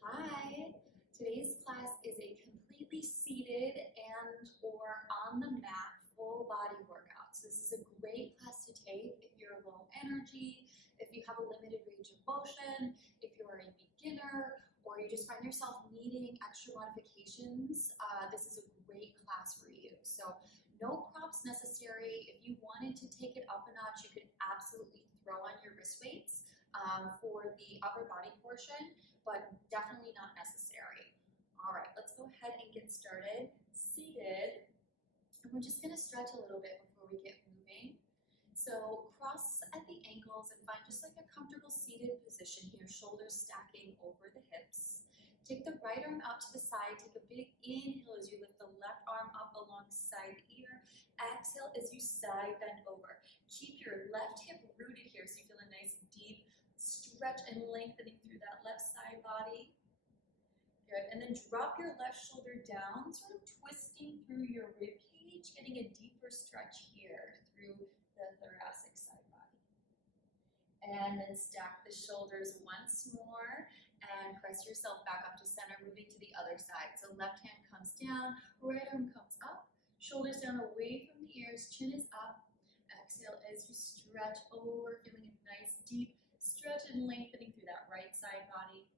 Hi, today's class is a completely seated and or on the mat full body workout. So this is a great class to take if you're low energy, if you have a limited range of motion, if you're a beginner, or you just find yourself needing extra modifications. This is a great class for you. So no props necessary. If you wanted to take it up a notch, you could absolutely throw on your wrist weights for the upper body portion, but definitely not necessary. All right, let's go ahead and get started. Seated, and we're just gonna stretch a little bit before we get moving. So cross at the ankles and find just like a comfortable seated position here, shoulders stacking over the hips. Take the right arm out to the side, take a big inhale as you lift the left arm up alongside the ear. Exhale as you side bend over. Keep your left hip rooted here so you feel a nice deep stretch and lengthening through that left side body. Good, and then drop your left shoulder down, sort of twisting through your rib cage, getting a deeper stretch here through the thoracic side body. And then stack the shoulders once more and press yourself back up to center, moving to the other side. So left hand comes down, right arm comes up, shoulders down away from the ears, chin is up. Exhale as you stretch over, feeling a nice deep stretch and lengthening through that right side body.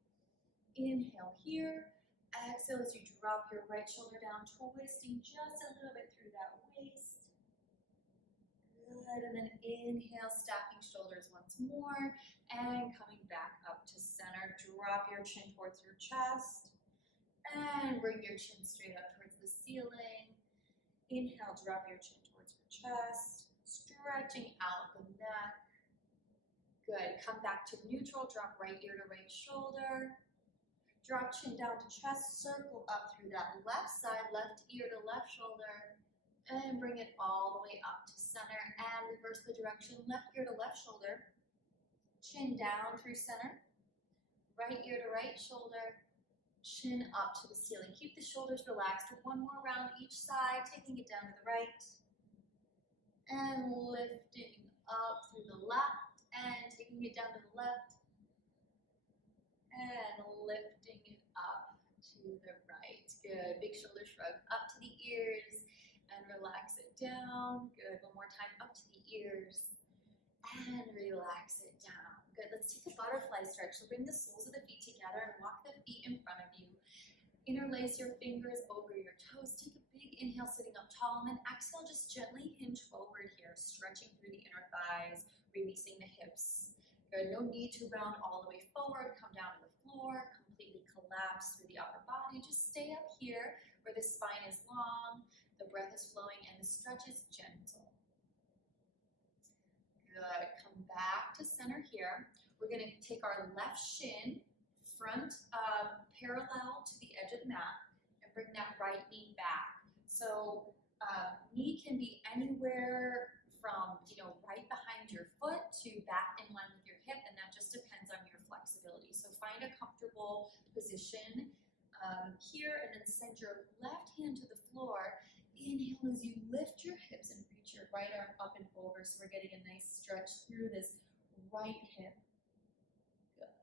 Inhale here. Exhale as you drop your right shoulder down, twisting just a little bit through that waist. Good, and then inhale, stacking shoulders once more, and coming back up to center. Drop your chin towards your chest, and bring your chin straight up towards the ceiling. Inhale, drop your chin towards your chest, stretching out the neck. Good, come back to neutral, drop right ear to right shoulder. Drop chin down to chest, circle up through that left side, left ear to left shoulder, and bring it all the way up to center, and reverse the direction, left ear to left shoulder, chin down through center, right ear to right shoulder, chin up to the ceiling. Keep the shoulders relaxed with one more round each side, taking it down to the right, and lifting up through the left, and taking it down to the left, and lifting it up to the right. Good, big shoulder shrug up to the ears and relax it down. Good, one more time up to the ears and relax it down. Good, let's take a butterfly stretch. So bring the soles of the feet together and walk the feet in front of you. Interlace your fingers over your toes. Take a big inhale sitting up tall, and then exhale, just gently hinge forward here, stretching through the inner thighs, releasing the hips. Good, no need to round all the way forward, come down to the floor, completely collapse through the upper body. Just stay up here where the spine is long, the breath is flowing, and the stretch is gentle. Good, come back to center here. We're gonna take our left shin, front parallel to the edge of the mat, and bring that right knee back. So knee can be anywhere from right behind your foot to back in line with your hip, and that just depends on your flexibility. So find a comfortable position here, and then send your left hand to the floor. Inhale as you lift your hips and reach your right arm up and over, so we're getting a nice stretch through this right hip. Good.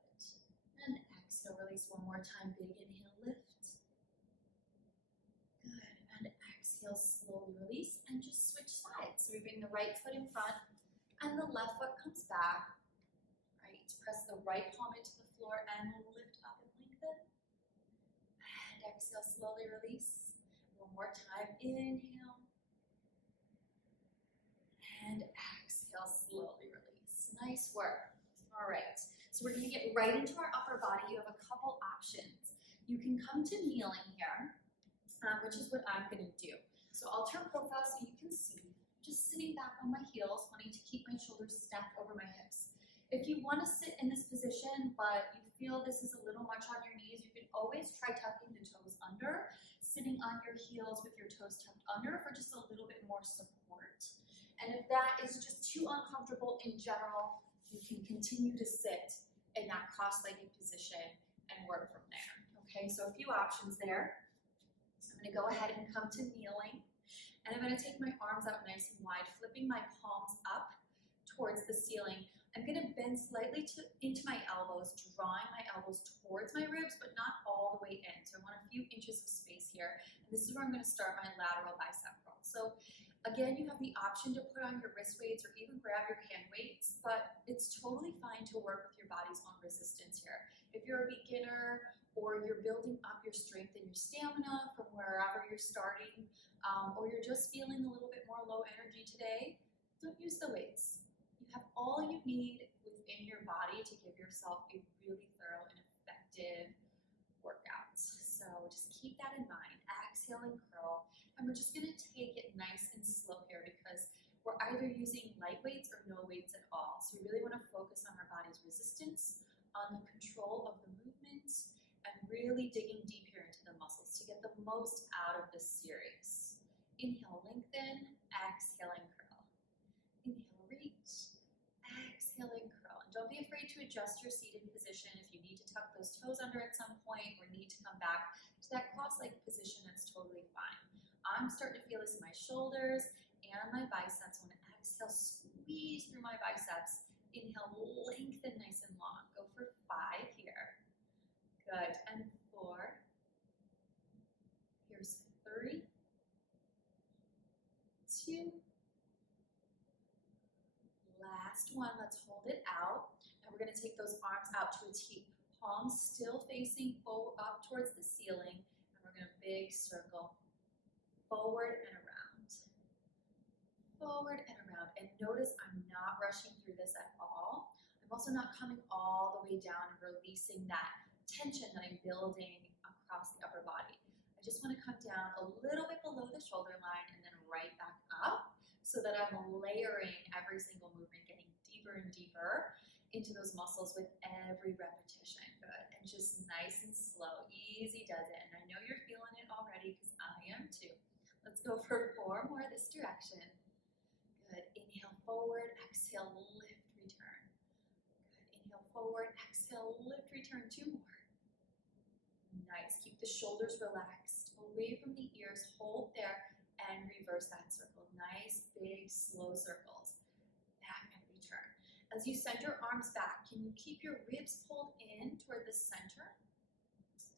And exhale, release one more time. Big inhale, lift. Good, and exhale, slowly release, and just switch sides. So we bring the right foot in front, and the left foot comes back. Right, press the right palm into the floor, and lift up and lengthen. And exhale, slowly release. One more time, inhale. And exhale, slowly release. Nice work. All right, so we're gonna get right into our upper body. You have a couple options. You can come to kneeling here, which is what I'm gonna do. So I'll turn profile so you can see. Just sitting back on my heels, wanting to keep my shoulders stacked over my hips. If you want to sit in this position, but you feel this is a little much on your knees, you can always try tucking the toes under, sitting on your heels with your toes tucked under for just a little bit more support. And if that is just too uncomfortable in general, you can continue to sit in that cross-legged position and work from there. Okay, so a few options there. I'm going to go ahead and come to kneeling, and I'm going to take my arms out nice and wide, flipping my palms up towards the ceiling. I'm going to bend slightly into my elbows, drawing my elbows towards my ribs, but not all the way in. So I want a few inches of space here. And this is where I'm going to start my lateral bicep curl. So again, you have the option to put on your wrist weights or even grab your hand weights, but it's totally fine to work with your body's own resistance here. If you're a beginner or you're building up your strength and your stamina from wherever you're starting, or you're just feeling a little bit more low energy today, don't use the weights. You have all you need within your body to give yourself a really thorough and effective workout. So just keep that in mind. Exhale and curl. And we're just going to take it nice and slow here because we're either using light weights or no weights at all. So we really want to focus on our body's resistance, on the control of the movement, and really digging deep here into the muscles to get the most out of this series. Inhale, lengthen. Exhale and curl. Inhale, reach. Exhale and curl. And don't be afraid to adjust your seated position. If you need to tuck those toes under at some point or need to come back to that cross-legged position, that's totally fine. I'm starting to feel this in my shoulders and my biceps. When I exhale, squeeze through my biceps. Inhale, lengthen nice and long. Go for 5 here. Good. And 4. Here's 3, 2. Last one. Let's hold it out. And we're going to take those arms out to a T. Palms still facing forward, up towards the ceiling. And we're going to big circle. Forward and around. Forward and around. And notice I'm not rushing through this at all. I'm also not coming all the way down and releasing that tension that I'm building across the upper body. I just want to come down a little bit below the shoulder line and then right back up so that I'm layering every single movement, getting deeper and deeper into those muscles with every repetition. Good. And just nice and slow. Easy does it. And I know you're feeling it already because I am too. Let's go for 4 more this direction. Good. Inhale forward, exhale, lift, return. Good. Inhale forward, exhale, lift, return. 2 more. Nice. Keep the shoulders relaxed, away from the ears. Hold there and reverse that circle. Nice, big, slow circles. Back and return. As you send your arms back, can you keep your ribs pulled in toward the center,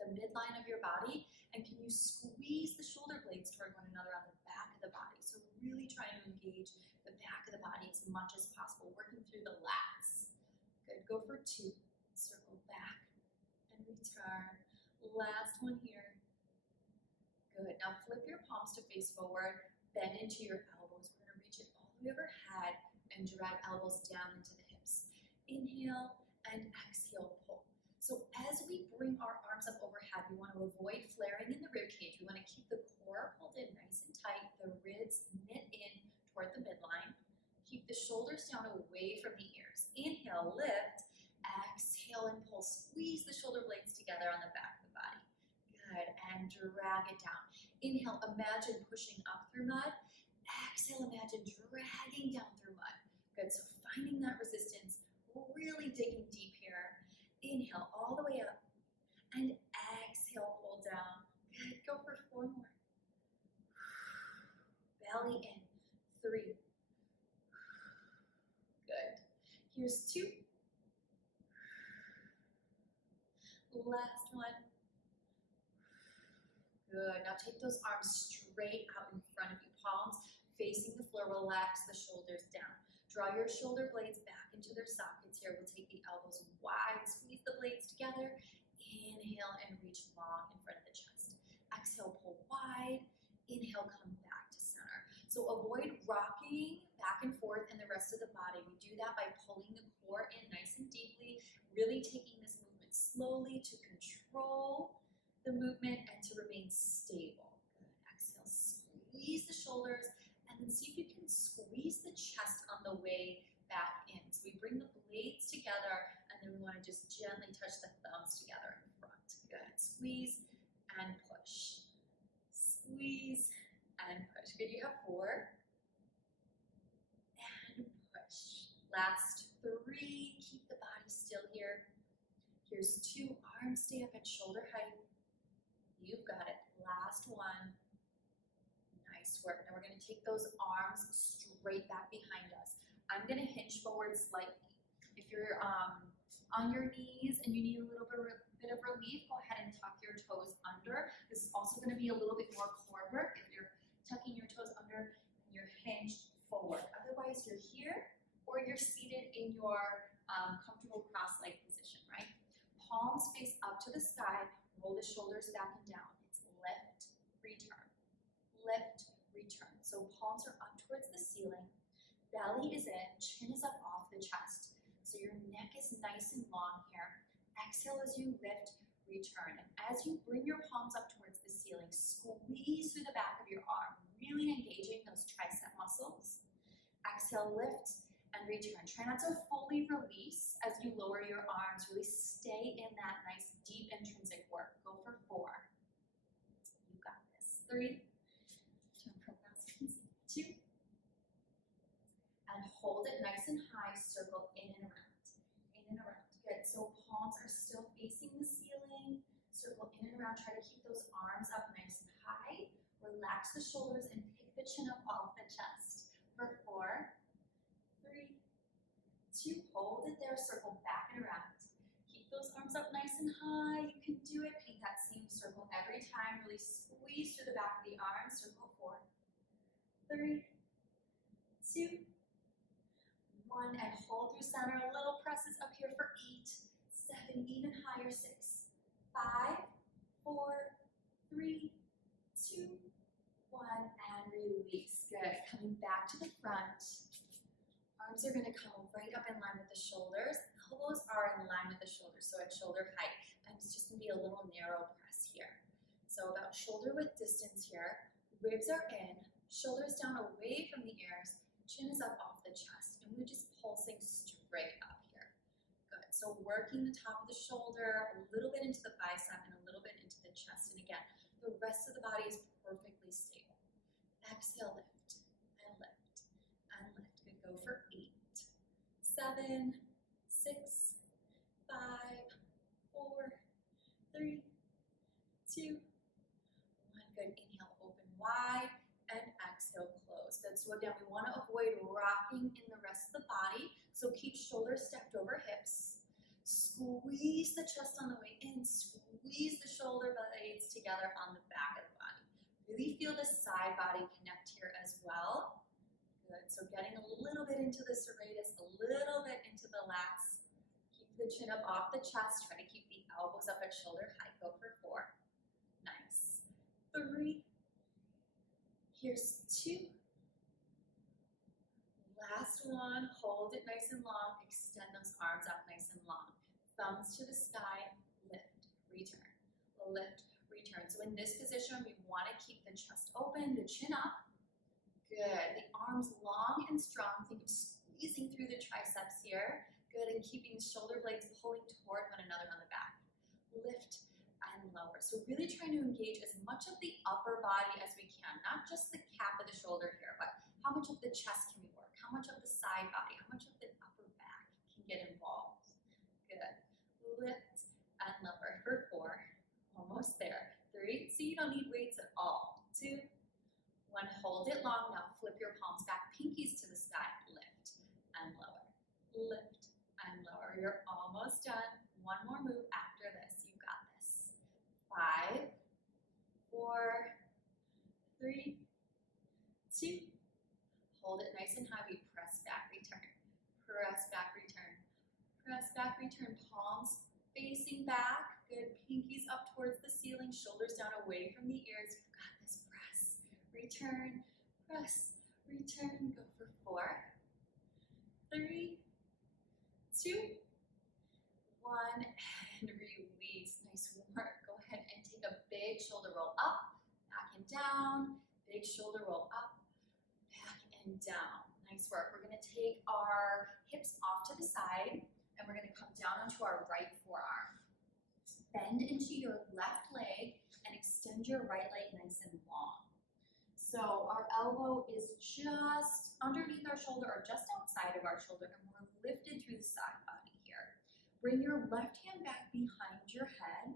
the midline of your body? And can you squeeze the shoulder blades toward one another on the back of the body? So really trying to engage the back of the body as much as possible, working through the lats. Good. Go for 2. Circle back and return. Last one here. Good. Now flip your palms to face forward. Bend into your elbows. We're going to reach it all the way overhead and drag elbows down into the hips. Inhale and exhale, pull. So as we bring our arms up overhead, we want to avoid flaring in the rib cage. We want to keep the core pulled in nice and tight, the ribs knit in toward the midline. Keep the shoulders down away from the ears. Inhale, lift. Exhale and pull. Squeeze the shoulder blades together on the back of the body. Good. And drag it down. Inhale, imagine pushing up through mud. Exhale, imagine dragging down through mud. Good. So finding that resistance, really digging deep here. Inhale all the way up. And exhale, pull down. Good. Go for 4 more. Belly in. 3. Good. Here's 2. Last one. Good. Now take those arms straight out in front of you. Palms facing the floor. Relax the shoulders down. Draw your shoulder blades back into their sockets here. We'll take the elbows wide. Squeeze the blades together. Inhale and reach long in front of the chest. Exhale, pull wide. Inhale, come back to center. So avoid rocking back and forth in the rest of the body. We do that by pulling the core in nice and deeply, really taking this movement slowly to control the movement and to remain stable. Good. Exhale, squeeze the shoulders, and then see if you can squeeze the chest on the way back in. So we bring the blades together, and then we want to just gently touch the thumbs together in front. Good. Squeeze and push. Squeeze and push. Good. You have 4. And push. Last 3. Keep the body still here. Here's 2. Arms stay up at shoulder height. You've got it. Last one. Nice work. Now we're going to take those arms straight back behind us. I'm going to hinge forward slightly. If you're on your knees and you need a little bit of relief, go ahead and tuck your toes under. This is also going to be a little bit more core work if you're tucking your toes under and you're hinged forward. Otherwise, you're here or you're seated in your comfortable cross-leg position, right? Palms face up to the sky, roll the shoulders back and down. It's lift, return, lift, return. So palms are up towards the ceiling, belly is in, chin is up off the chest. So your neck is nice and long here. Exhale as you lift, return. And as you bring your palms up towards the ceiling, squeeze through the back of your arm, really engaging those tricep muscles. Exhale, lift and return. Try not to fully release as you lower your arms. Really stay in that nice deep intrinsic work. Go for 4. You got this. 3. Turn pronouns easy. 2. And hold it nice and high. Circle in and around. In and around. Good. So palms are still facing the ceiling. Circle in and around. Try to keep those arms up nice and high. Relax the shoulders and pick the chin up off the chest. For 4, 3, 2. Hold it there. Circle back and around. Keep those arms up nice and high. You can do it. Paint that same circle every time. Really squeeze through the back of the arms. Circle 4, 3, 2, 1. And hold through center. Little presses up here for 8, 7, even higher. 6, 5, 4, 3, 2, 1, and release. Good. Coming back to the front. Arms are going to come right up in line with the shoulders. Elbows are in line with the shoulders, so at shoulder height. And it's just going to be a little narrow press here. So about shoulder width distance here. Ribs are in, shoulders down away from the ears, chin is up off the chest. And we're just pulsing straight up here. Good. So working the top of the shoulder, a little bit into the bicep, and a little bit into the chest. And again, the rest of the body is perfectly stable. Exhale, lift, and lift, and lift. Good. Go for 8, 7, 6, 5, 4, 3, 2, 1. Good. Inhale, open wide, and exhale, close. Good. So again, we want to avoid rocking in the rest of the body. So keep shoulders stacked over hips. Squeeze the chest on the way in. Squeeze the shoulder blades together on the back of the body. Really feel the side body connect here as well. Good. So getting a little bit into the serratus, a little bit into the lats. Keep the chin up off the chest. Try to keep the elbows up at shoulder height. Go for 4. Nice. 3. Here's 2. Last one. Hold it nice and long. Extend those arms up nice and long. Thumbs to the sky. Lift. Return. Lift. Return. So in this position, we want to keep the chest open, the chin up. Good. The arms long and strong. Think of squeezing through the triceps here. Good. And keeping the shoulder blades pulling toward one another on the back. Lift and lower. So really trying to engage as much of the upper body as we can. Not just the cap of the shoulder here, but how much of the chest can we work? How much of the side body? How much of the upper back can get involved? Good. Lift and lower for 4. Almost there. 3. So you don't need weights at all. 2, 1. Hold it long. Now flip your palms back. Pinkies to the sky. Lift and lower. Lift and lower. You're almost done. One more move after this. You got this. 5, 4, 3, 2. Hold it nice and high. We press back, return. Press back, return. Press back, return. Palms facing back. Good. Pinkies up towards the ceiling. Shoulders down away from the ears. You got this. Press. Return. Press. Return. Go for 4, 3, 2, 1. And release. Nice work. Go ahead and take a big shoulder roll up, back and down. Big shoulder roll up, back and down. Nice work. We're going to take our hips off to the side, and we're going to come down onto our right forearm. Bend into your left leg and extend your right leg nice and long. So our elbow is just underneath our shoulder or just outside of our shoulder, and we're lifted through the side body here. Bring your left hand back behind your head,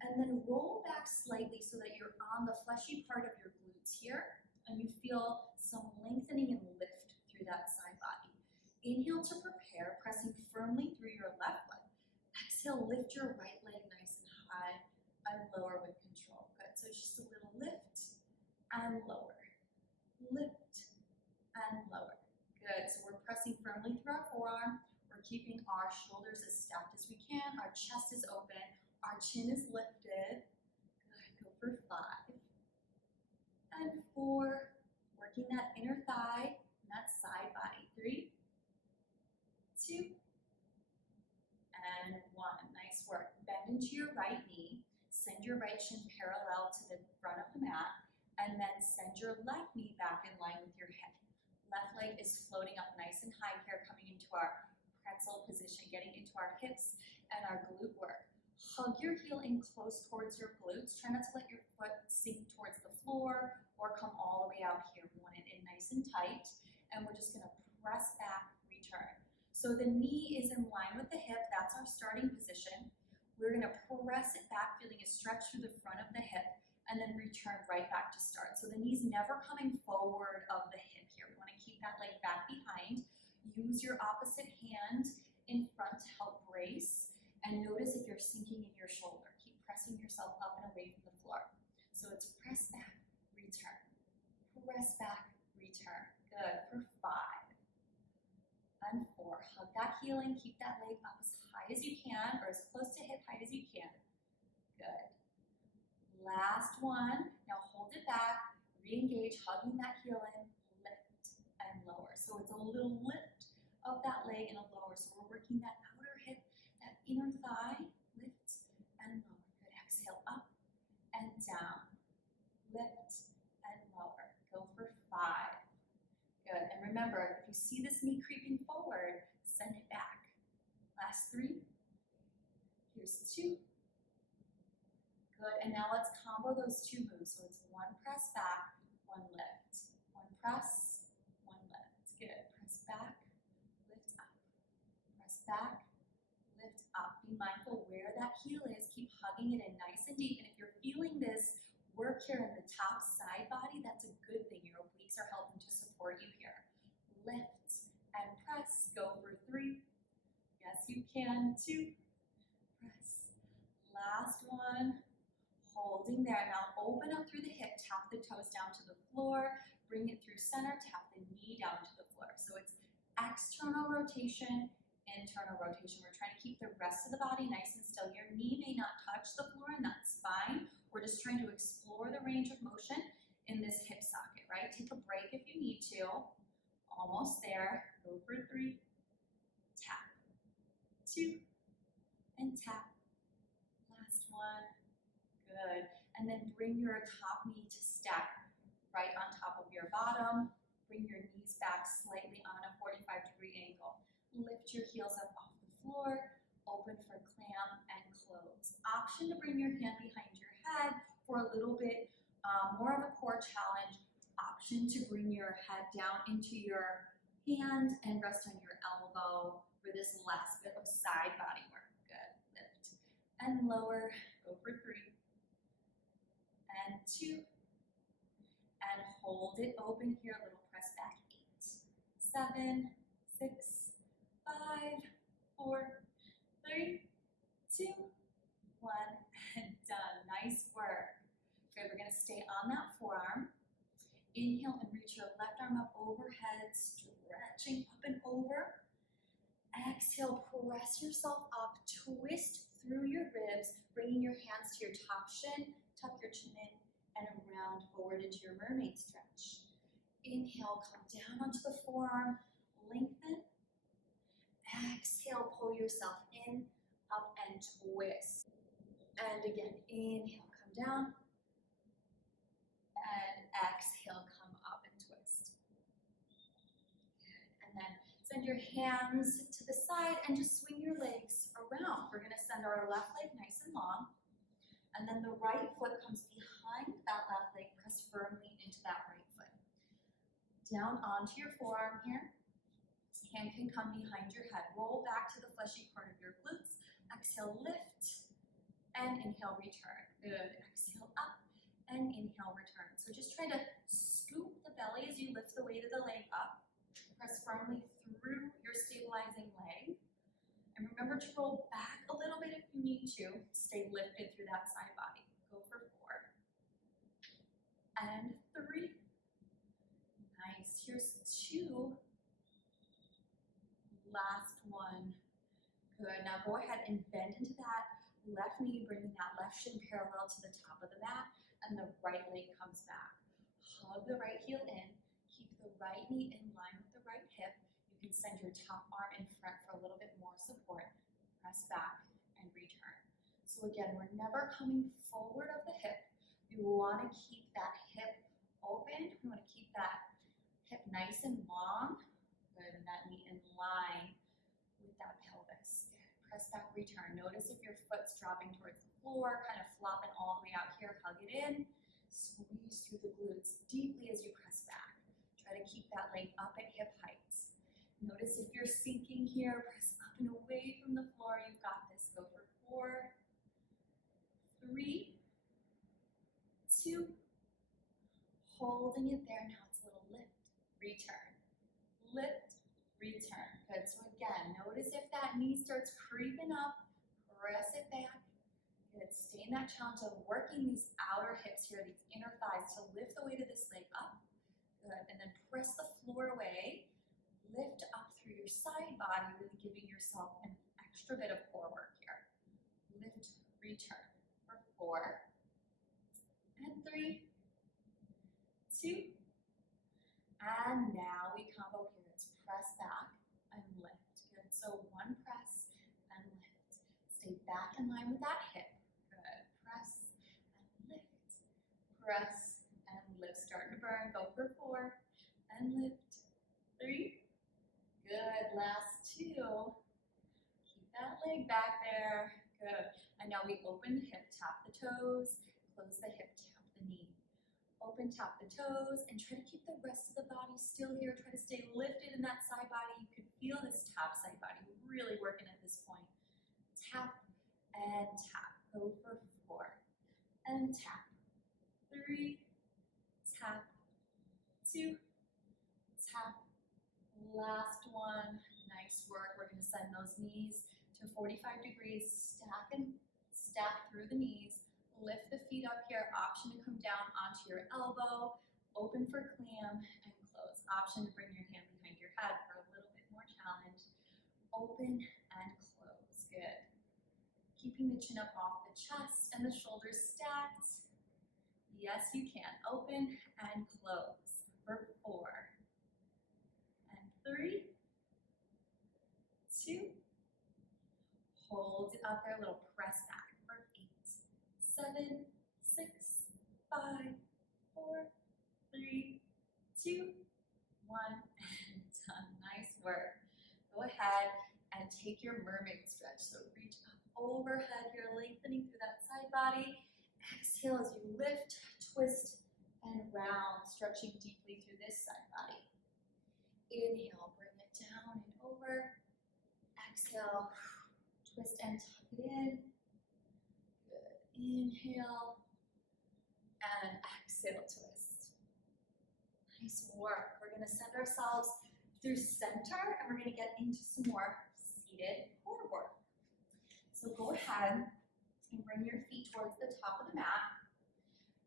and then roll back slightly so that you're on the fleshy part of your glutes here, and you feel some lengthening and lift through that side body. Inhale to prepare, pressing firmly through your left leg. Exhale, lift your right leg nice and high and lower with control. Good, so it's just a little lift and lower. Lift and lower. Good, so we're pressing firmly through our forearm. We're keeping our shoulders as stacked as we can. Our chest is open. Our chin is lifted. Good, go for 5 and 4. Working that inner thigh and that side body. 3, 2, and 1. Nice work. Bend into your right knee. Send your right shin parallel to the front of the mat. And then send your left knee back in line with your hip. Left leg is floating up nice and high here, coming into our pretzel position, getting into our hips and our glute work. Hug your heel in close towards your glutes. Try not to let your foot sink towards the floor or come all the way out here. We want it in nice and tight. And we're just going to press back, return. So the knee is in line with the hip. That's our starting position. We're going to press it back, feeling a stretch through the front of the hip, and then return right back to start. So the knee's never coming forward of the hip here. We want to keep that leg back behind. Use your opposite hand in front to help brace. And notice if you're sinking in your shoulder. Keep pressing yourself up and away from the floor. So it's press back, return. Press back, return. Good, for 5 and 4. Hug that heel in, keep that leg up as high as you can, or as close to hip height as you can. Good. Last one. Now hold it back, re-engage, hugging that heel in, lift and lower. So it's a little lift of that leg and a lower. So we're working that outer hip, that inner thigh, lift and lower. Good, exhale up and down, lift and lower. Go for 5. Good, and remember, if you see this knee creeping forward, send it back. Last 3. Here's 2. Good, and now let's combo those 2 moves. So it's 1 press back, 1 lift. 1 press, 1 lift. Good, press back, lift up. Press back, lift up. Be mindful where that heel is. Keep hugging it in nice and deep. And if you're feeling this work here in the top side body, that's a good thing. Your obliques are helping to support you here. Lift and press. Go for 3. Yes, you can. 2. Press. Last one. Holding there. Now open up through the hip. Tap the toes down to the floor. Bring it through center. Tap the knee down to the floor. So it's external rotation, internal rotation. We're trying to keep the rest of the body nice and still. Your knee may not touch the floor, and that's fine. We're just trying to explore the range of motion in this hip socket, right? Take a break if you need to. Almost there. Go for 3. Tap. 2. And tap. Last one. Good. And then bring your top knee to stack right on top of your bottom. Bring your knees back slightly on a 45-degree angle. Lift your heels up off the floor. Open for clam and close. Option to bring your hand behind your head for a little bit more of a core challenge. Option to bring your head down into your hand and rest on your elbow for this last bit of side body work. Good. Lift and lower. Go for 3 and 2. And hold it open here. A little press back. 8, 7, 6, 5, 4, 3, 2, 1, and done. Nice work. Good, we're going to stay on that forearm. Inhale and reach your left arm up overhead, stretching up and over. Exhale, press yourself up, twist through your ribs, bringing your hands to your top shin, tuck your chin in, and around forward into your mermaid stretch. Inhale, come down onto the forearm, lengthen. Exhale, pull yourself in, up and twist. And again, inhale, come down. And exhale, come up and twist. And then send your hands to the side and just swing your legs around. We're going to send our left leg nice and long. And then the right foot comes behind that left leg. Press firmly into that right foot. Down onto your forearm here. Hand can come behind your head. Roll back to the fleshy part of your glutes. Exhale, lift. And inhale, return. Good. Exhale, up. And inhale, return. So just try to scoop the belly as you lift the weight of the leg up. Press firmly through your stabilizing leg. And remember to roll back a little bit if you need to. Stay lifted through that side body. Go for 4. And 3. Nice. Here's 2. Last one. Good. Now go ahead and bend into that left knee, bringing that left shin parallel to the top of the mat, and the right leg comes back. Hug the right heel in. Keep the right knee in line with the right hip. You can send your top arm in front for a little bit more support. Press back and return. So again, we're never coming forward of the hip. You want to keep that hip open. You want to keep that hip nice and long. Good, and that knee in line with that pelvis. Press back, return. Notice if your foot's dropping towards the floor, kind of flopping all the way out here, hug it in. Squeeze through the glutes deeply as you press back. Try to keep that leg up at hip heights. Notice if you're sinking here, press up and away from the floor. You've got this. Go for 4, 3, 2. Holding it there. Now it's a little lift, return. Lift, return. Good. So again, notice if that knee starts creeping up, press it back. Good. Stay in that challenge of working these outer hips here, these inner thighs to lift the weight of this leg up. Good. And then press the floor away. Lift up through your side body, really giving yourself an extra bit of core work here. Lift, return for 4, and 3, 2, and now we combo here. It's press back and lift. Good. So 1 press and lift. Stay back in line with that hip. Good. Press and lift. Press and lift. Starting to burn. Go for 4 and lift. 3. Good. Last 2. Keep that leg back there. Good. And now we open the hip, tap the toes, close the hip, tap the knee. Open, tap the toes, and try to keep the rest of the body still here. Try to stay lifted in that side body. You can feel this top side body really working at this point. Tap and tap. Go for 4 and tap. 3, tap. 2, tap. Last one. Nice work. We're going to send those knees to 45 degrees. Stack through the knees. Lift the feet up here. Option to come down onto your elbow. Open for clam and close. Option to bring your hand behind your head for a little bit more challenge. Open and close. Good. Keeping the chin up off the chest and the shoulders stacked. Yes, you can. Open and close for 4 and 3, 2. Hold it up there. A little press back for 8, 7, 6, 5, 4, 3, 2, 1, and done. Nice work. Go ahead and take your mermaid stretch. So reach up overhead here, lengthening through that side body. Exhale as you lift, twist, and round, stretching deeply through this side body. Inhale, bring it down and over. Exhale, twist and tuck it in. Good. Inhale and exhale, twist. Nice work. We're going to send ourselves through center and we're going to get into some more seated core work. So go ahead and bring your feet towards the top of the mat.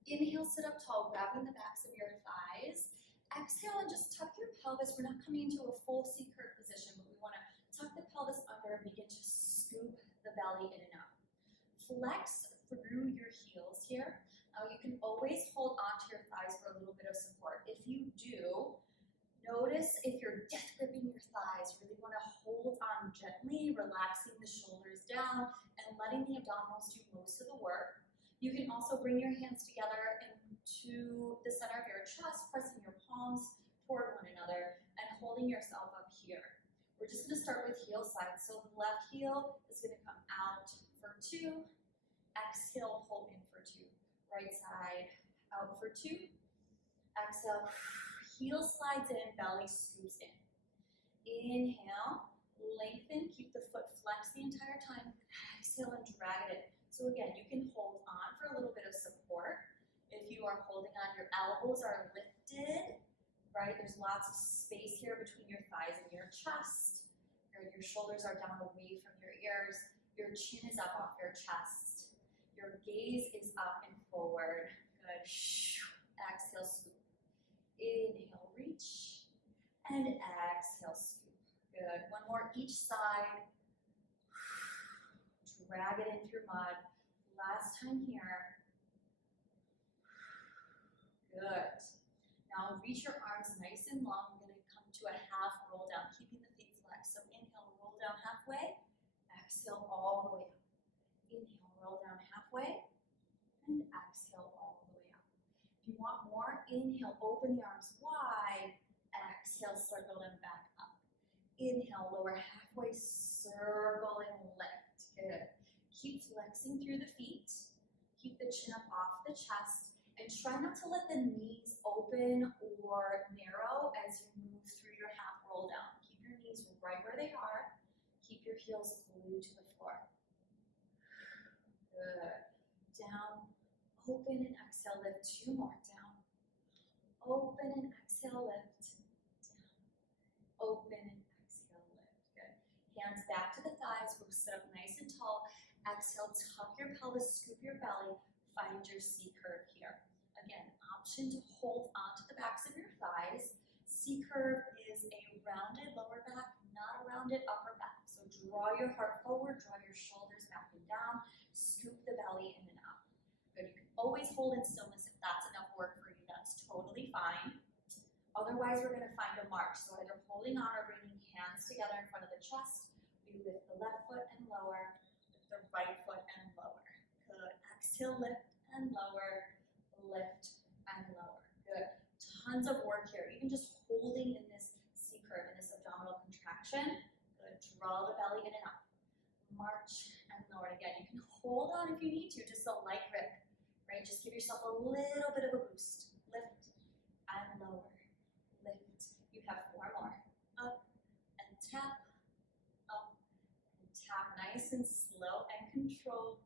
Inhale, sit up tall, grabbing the backs of your thighs. Exhale and just tuck your pelvis. We're not coming into a full C curve position, but we want to tuck the pelvis under and begin to scoop the belly in and out. Flex through your heels here. Now you can always hold onto your thighs for a little bit of support. If you do, notice if you're death gripping your thighs, you really want to hold on gently, relaxing the shoulders down and letting the abdominals do most of the work. You can also bring your hands together into the center of your chest, pressing your palms toward one another and holding yourself up here. We're just going to start with heel side. So the left heel is going to come out for 2. Exhale, hold in for 2. Right side out for 2. Exhale, heel slides in, belly scoops in. Inhale, lengthen, keep the foot flexed the entire time. Exhale and drag it in. So again, you can hold on for a little bit of support. If you are holding on, your elbows are lifted, right? There's lots of space here between your thighs and your chest. Your shoulders are down away from your ears. Your chin is up off your chest. Your gaze is up and forward. Good. Exhale, scoop. Inhale, reach. And exhale, scoop. Good. One more each side. Drag it in through mud. Last time here. Good. Now reach your arms nice and long. We're going to come to a half roll down, keeping the feet flexed. So inhale, roll down halfway. Exhale all the way up. Inhale, roll down halfway. And exhale all the way up. If you want more, inhale, open the arms wide. Exhale, circle them back up. Inhale, lower halfway, circle and lift. Good. Keep flexing through the feet. Keep the chin up off the chest. And try not to let the knees open or narrow as you move through your half roll down. Keep your knees right where they are. Keep your heels glued to the floor. Good. Down, open and exhale, lift. Two more. Down, open and exhale, lift. Down, open and exhale, lift. Good. Hands back to the thighs. We'll sit up nice and tall. Exhale, tuck your pelvis, scoop your belly. Find your C curve here. Again, option to hold onto the backs of your thighs. C curve is a rounded lower back, not a rounded upper back. So draw your heart forward, draw your shoulders back and down, scoop the belly in and out. Good. You can always hold in stillness if that's enough work for you. That's totally fine. Otherwise, we're going to find a march. So either holding on or bringing hands together in front of the chest. We lift the left foot and lower, lift the right foot and lower. Good. Exhale, lift and lower, lift and lower. Good. Tons of work here. Even just holding in this C curve, in this abdominal contraction. Good. Draw the belly in and up. March and lower. Again, you can hold on if you need to, just a light grip. Right? Just give yourself a little bit of a boost. Lift and lower. Lift. You have four more. Up and tap. Up and tap. Nice and slow and controlled.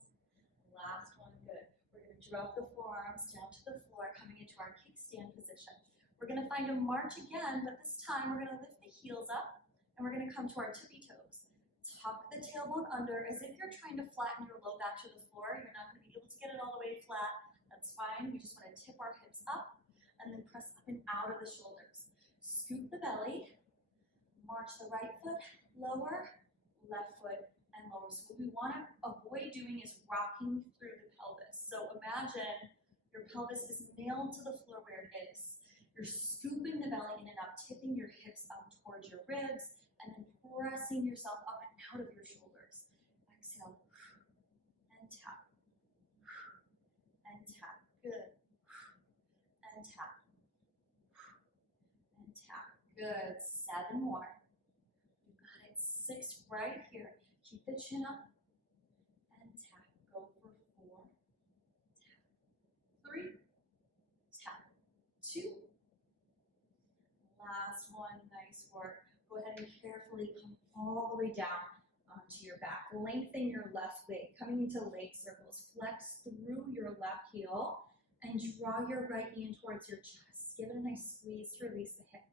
Last one. Good. We're going to drop the forearms down to the floor, coming into our kickstand position. We're going to find a march again, but this time we're going to lift the heels up, and we're going to come to our tippy toes. Tuck the tailbone under as if you're trying to flatten your low back to the floor. You're not going to be able to get it all the way flat. That's fine. We just want to tip our hips up, and then press up and out of the shoulders. Scoop the belly. March the right foot, lower, left foot, and lower. So what we want to avoid doing is rocking through the pelvis. So imagine your pelvis is nailed to the floor where it is. You're scooping the belly in and up, tipping your hips up towards your ribs, and then pressing yourself up and out of your shoulders. Exhale, and tap, and tap. Good. And tap, and tap. Good. 7 more. You got it. 6 right here. Keep the chin up and tap. Go for 4. Tap. 3. Tap. 2. Last one. Nice work. Go ahead and carefully come all the way down onto your back. Lengthen your left leg, coming into leg circles. Flex through your left heel and draw your right knee in towards your chest. Give it a nice squeeze to release the hip.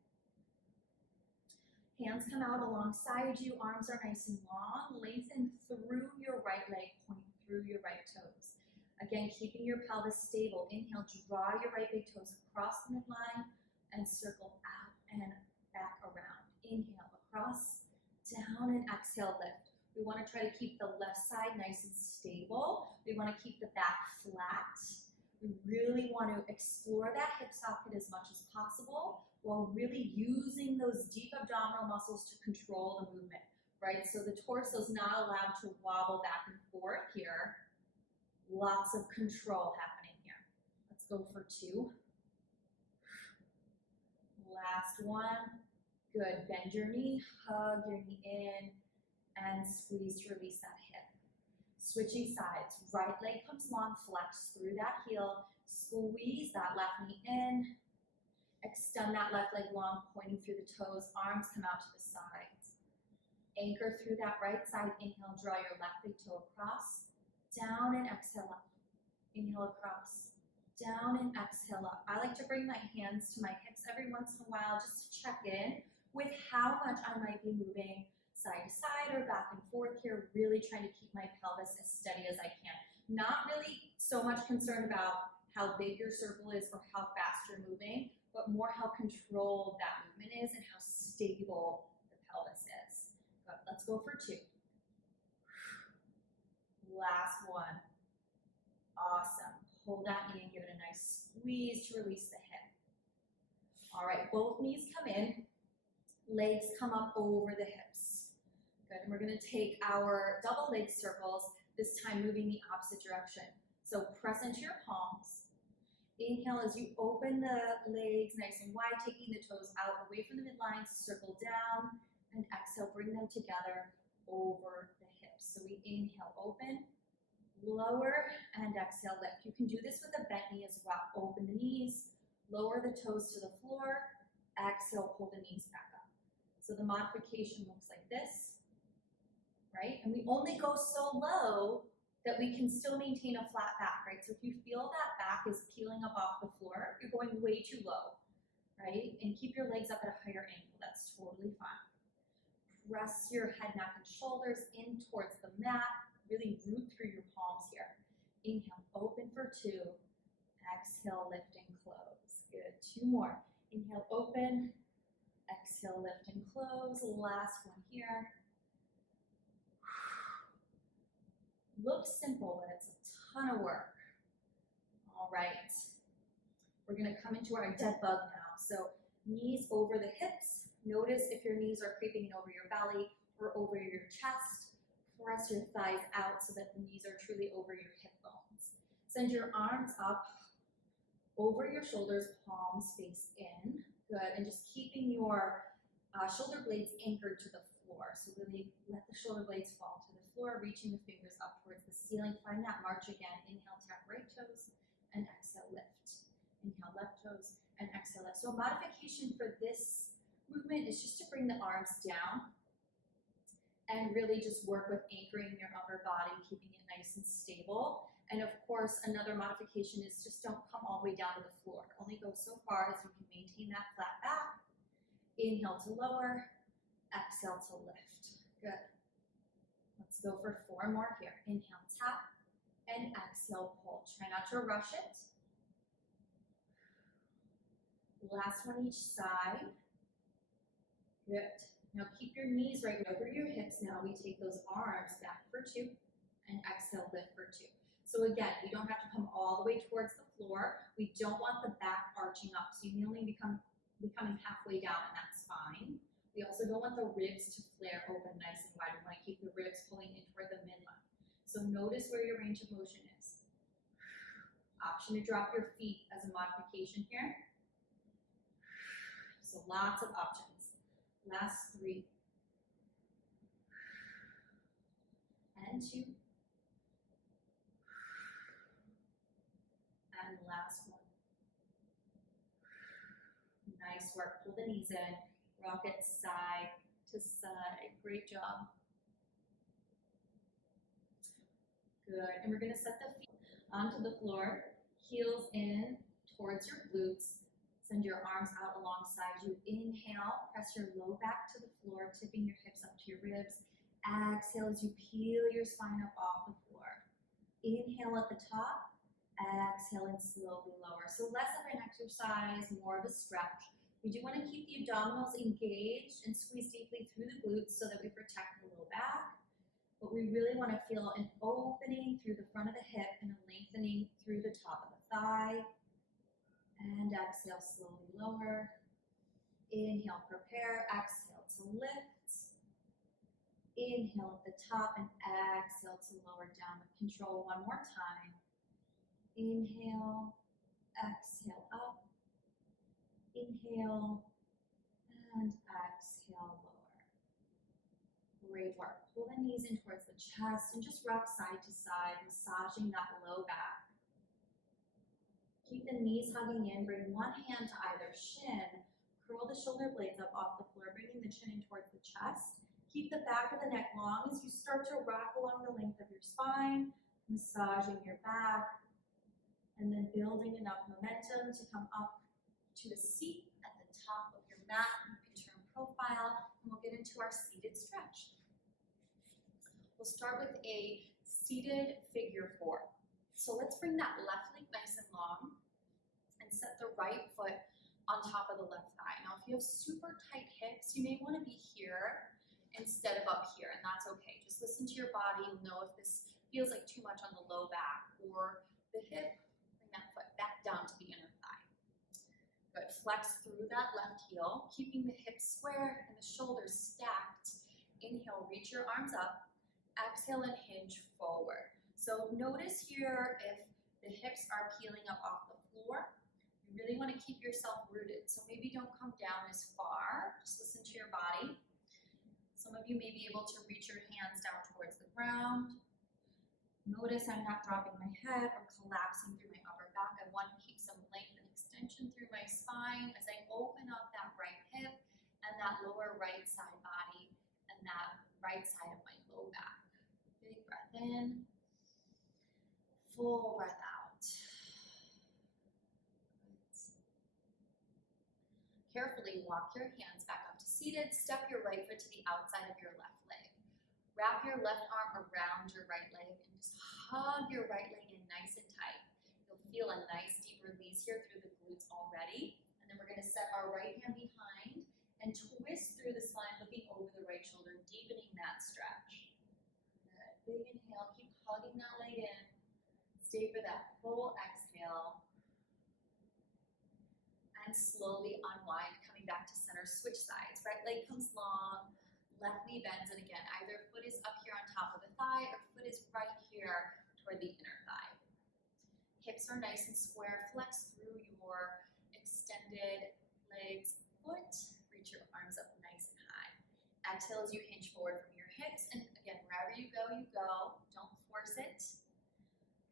Hands come out alongside you, arms are nice and long. Lengthen through your right leg, point through your right toes. Again, keeping your pelvis stable. Inhale, draw your right big toes across the midline and circle out and back around. Inhale, across, down, and exhale, lift. We want to try to keep the left side nice and stable. We want to keep the back flat. We really want to explore that hip socket as much as possible while really using those deep abdominal muscles to control the movement, right? So the torso is not allowed to wobble back and forth here. Lots of control happening here. Let's go for 2. Last one. Good. Bend your knee, hug your knee in, and squeeze to release that hip. Switching sides. Right leg comes long, flex through that heel. Squeeze that left knee in. Extend that left leg long, pointing through the toes. Arms come out to the sides. Anchor through that right side. Inhale, draw your left big toe across. Down and exhale up. Inhale across. down and exhale up. I like to bring my hands to my hips every once in a while just to check in with how much I might be moving side to side or back and forth here, really trying to keep my pelvis as steady as I can. Not really so much concerned about how big your circle is or how fast you're moving, but more how controlled that movement is and how stable the pelvis is. Good. Let's go for 2. Last one. Awesome. Pull that knee and give it a nice squeeze to release the hip. All right, both knees come in, legs come up over the hips. Good, and we're gonna take our double leg circles, this time moving the opposite direction. So press into your palms. Inhale as you open the legs nice and wide, taking the toes out away from the midline, circle down, and exhale, bring them together over the hips. So we inhale, open, lower, and exhale, lift. You can do this with a bent knee as well. Open the knees, lower the toes to the floor, exhale, pull the knees back up. So the modification looks like this, right? And we only go so low that we can still maintain a flat back, right? So if you feel that back is peeling up off the floor, you're going way too low, right? And keep your legs up at a higher angle. That's totally fine. Press your head, neck, and shoulders in towards the mat. Really root through your palms here. Inhale, open for 2. Exhale, lift and close. Good. 2 more. Inhale, open. Exhale, lift and close. Last one here. Looks simple, but it's a ton of work. All right. We're going to come into our dead bug now. So knees over the hips. Notice if your knees are creeping in over your belly or over your chest. Press your thighs out so that the knees are truly over your hip bones. Send your arms up over your shoulders, palms face in. Good. And just keeping your shoulder blades anchored to the floor. So really let the shoulder blades fall to the floor, reaching the fingers up towards the ceiling. Find that march again. Inhale, tap right toes, and exhale, lift. Inhale, left toes, and exhale, lift. So a modification for this movement is just to bring the arms down and really just work with anchoring your upper body, keeping it nice and stable. And of course, another modification is just don't come all the way down to the floor. Only go so far as you can maintain that flat back. Inhale to lower, exhale to lift. Good. Let's go for 4 more here. Inhale, tap, and exhale, pull. Try not to rush it. Last one each side. Good. Now keep your knees right over your hips. Now we take those arms back for 2 and exhale, lift for 2. So again, you don't have to come all the way towards the floor. We don't want the back arching up. So you may only becoming halfway down, and that's fine. We also don't want the ribs to flare open nice and wide. We want to keep the ribs pulling in toward the midline. So notice where your range of motion is. Option to drop your feet as a modification here. So lots of options. Last 3. And 2. And last one. Nice work. Pull the knees in. Rock it side to side. Great job. Good. And we're going to set the feet onto the floor. Heels in towards your glutes. Send your arms out alongside you. Inhale. Press your low back to the floor, tipping your hips up to your ribs. Exhale as you peel your spine up off the floor. Inhale at the top. Exhale and slowly lower. So less of an exercise, more of a stretch. We do want to keep the abdominals engaged and squeeze deeply through the glutes so that we protect the low back. But we really want to feel an opening through the front of the hip and a lengthening through the top of the thigh. And exhale, slowly lower. Inhale, prepare. Exhale to lift. Inhale at the top and exhale to lower down with control. One more time. Inhale, exhale up. Inhale, and exhale, lower. Great work. Pull the knees in towards the chest and just rock side to side, massaging that low back. Keep the knees hugging in. Bring one hand to either shin. Curl the shoulder blades up off the floor, bringing the chin in towards the chest. Keep the back of the neck long as you start to rock along the length of your spine, massaging your back. And then building enough momentum to come up to a seat at the top of your mat, picture in profile, and we'll get into our seated stretch. We'll start with a seated figure 4. So let's bring that left leg nice and long and set the right foot on top of the left thigh. Now, if you have super tight hips, you may want to be here instead of up here, and that's okay. Just listen to your body and know if this feels like too much on the low back or the hip. Bring that foot back down to the inner thigh. Good. Flex through that left heel, keeping the hips square and the shoulders stacked. Inhale, reach your arms up. Exhale and hinge forward. So notice here if the hips are peeling up off the floor. You really want to keep yourself rooted. So maybe don't come down as far. Just listen to your body. Some of you may be able to reach your hands down towards the ground. Notice I'm not dropping my head or collapsing through my upper back. I want to keep some length and extension through my spine as I open up that right hip and that lower right side body and that right side of my low back. Big breath in, full breath out. Carefully walk your hands back up to seated. Step your right foot to the outside of your left leg. Wrap your left arm around your right leg and just hug your right leg in nice and tight. You'll feel a nice deep release here through the glutes already. And then we're going to set our right hand behind and twist through the spine, looking over the right shoulder, deepening that stretch. Good. Big inhale, keep hugging that leg in. Stay for that full exhale. And slowly unwind, coming back to center, switch sides. Right leg comes long, left knee bends, and again, either foot is up here on top of the thigh or foot is right here toward the inner thigh. Hips are nice and square. Flex through your extended legs, foot. Reach your arms up nice and high. Exhale as you hinge forward from your hips. And again, wherever you go, you go. Don't force it.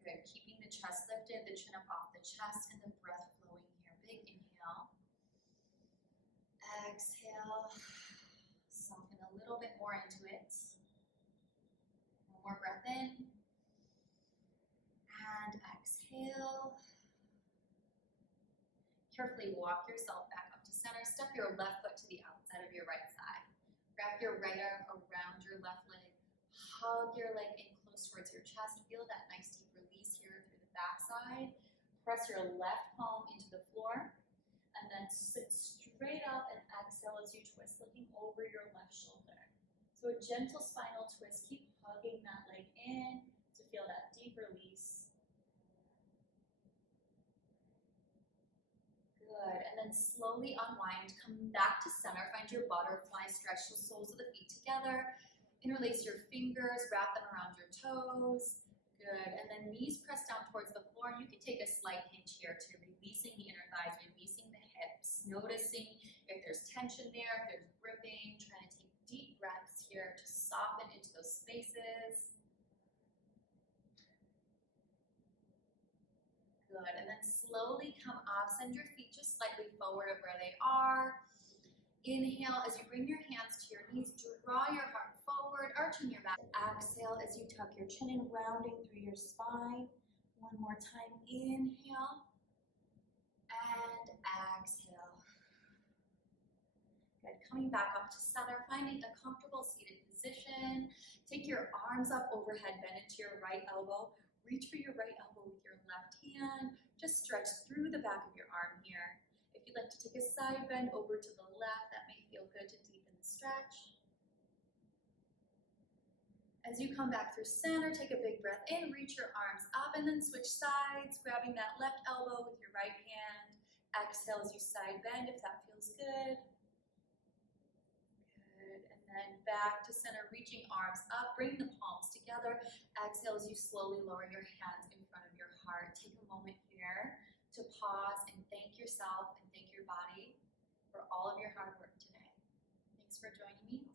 Good. Keeping the chest lifted, the chin up off the chest, and the breath flowing here. Big inhale. Exhale. Soften a little bit more into it. One more breath in. And exhale. Carefully walk yourself back up to center. Step your left foot to the outside of your right side. Wrap your right arm around your left leg. Hug your leg in close towards your chest. Feel that nice deep release here through the back side. Press your left palm into the floor. And then sit straight up and exhale as you twist, looking over your left shoulder. So a gentle spinal twist. Keep hugging that leg in to feel that deep release. Good. And then slowly unwind. Come back to center. Find your butterfly. Stretch the soles of the feet together. Interlace your fingers. Wrap them around your toes. Good. And then knees press down towards the floor. You can take a slight hinge here to releasing the inner thighs, releasing the hips, noticing if there's tension there, if there's gripping, trying to take deep breaths here to soften into those spaces. Good. And then slowly come up. Send your feet just slightly forward of where they are. Inhale as you bring your hands to your knees. Draw your heart forward, arching your back. Exhale as you tuck your chin in, rounding through your spine. One more time. Inhale. And exhale. Good. Coming back up to center, finding a comfortable seated position. Take your arms up overhead, bend into your right elbow. Reach for your right elbow with your left hand. Just stretch through the back of your arm here. If you'd like to take a side bend over to the left, that may feel good to deepen the stretch. As you come back through center, take a big breath in, reach your arms up, and then switch sides, grabbing that left elbow with your right hand. Exhale as you side bend if that feels good. Good. And then back to center, reaching arms up, bring the palms together. Exhale as you slowly lower your hands in front of your heart. Take a moment here to pause and thank yourself and thank your body for all of your hard work today. Thanks for joining me.